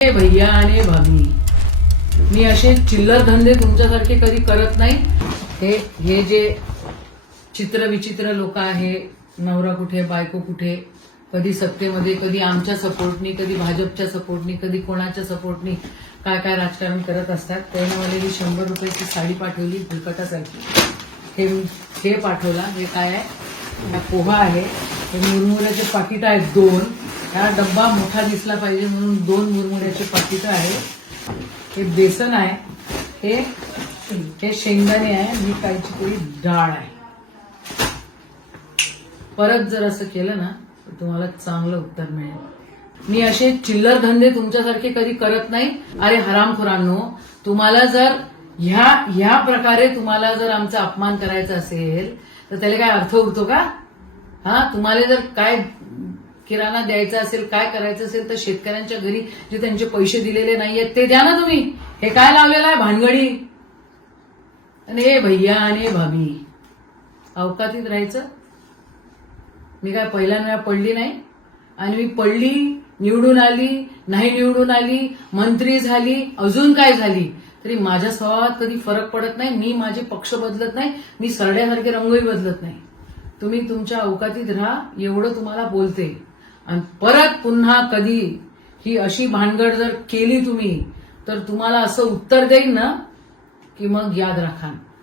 भैया आणि भाभी मी असे चिल्लर धंदे तुमच्यासारखे कधी करत नाही. हे हे जे चित्र विचित्र लोक आहे नवरा कुठे बायको कुठे कधी सत्तेमध्ये कधी आमच्या सपोर्टनी कधी भाजपच्या सपोर्टनी कधी कोणाच्या सपोर्टनी काय काय राजकारण करत असतात त्याने मला ही शंभर रुपयाची साडी पाठवली फुलकटासारखी. हे हे पाठवला हे काय आहे? पोहा आहे. हे मुरमुऱ्याचे पाकिट आहेत दोन. हा डब्बा मोठा दिसला पाहिजे म्हणून दोन मुरमुऱ्याचे पाकिट आहे. हे बेसन आहे. हे हे शेंगदाणे आहे. मी कायची तरी डाळ आहे. परत जर असं केलं ना तर तुम्हाला चांगलं उत्तर मिळेल. मी असे चिल्लर धंदे तुमच्यासारखे कधी करत नाही. अरे हरामखोरांनो तुम्हाला जर ह्या ह्या प्रकारे तुम्हाला जर आमचा अपमान करायचा असेल तर त्याला काय अर्थ उरतो का? हा तुम्हाला जर काय किराणा द्यायचा असेल काय करायचं असेल तर शेतकऱ्यांच्या घरी जे त्यांचे पैसे दिलेले नाहीयेत ते द्या ना तुम्ही. हे काय लावलेलं आहे? भानगडी. आणि हे भैया आणि भाभी अवकातीत राहायचं. मी काय पहिल्यांदा पडली नाही? आणि मी पडली निवडून आली नाही निवडून आली मंत्री झाली अजून काय झाली? तरी माझ्या स्वभावात कधी फरक पडत नाही मी माझे पक्ष बदलत नाही मी सरड्यासारखे रंगही बदलत नाही. तुम्ही तुमच्या अवकातीत राहा एवढं तुम्हाला बोलते. आणि परत पुन्हा कधी ही अशी भानगड जर केली तुम्ही तर तुम्हाला असं उत्तर देईन ना की मग याद राखा.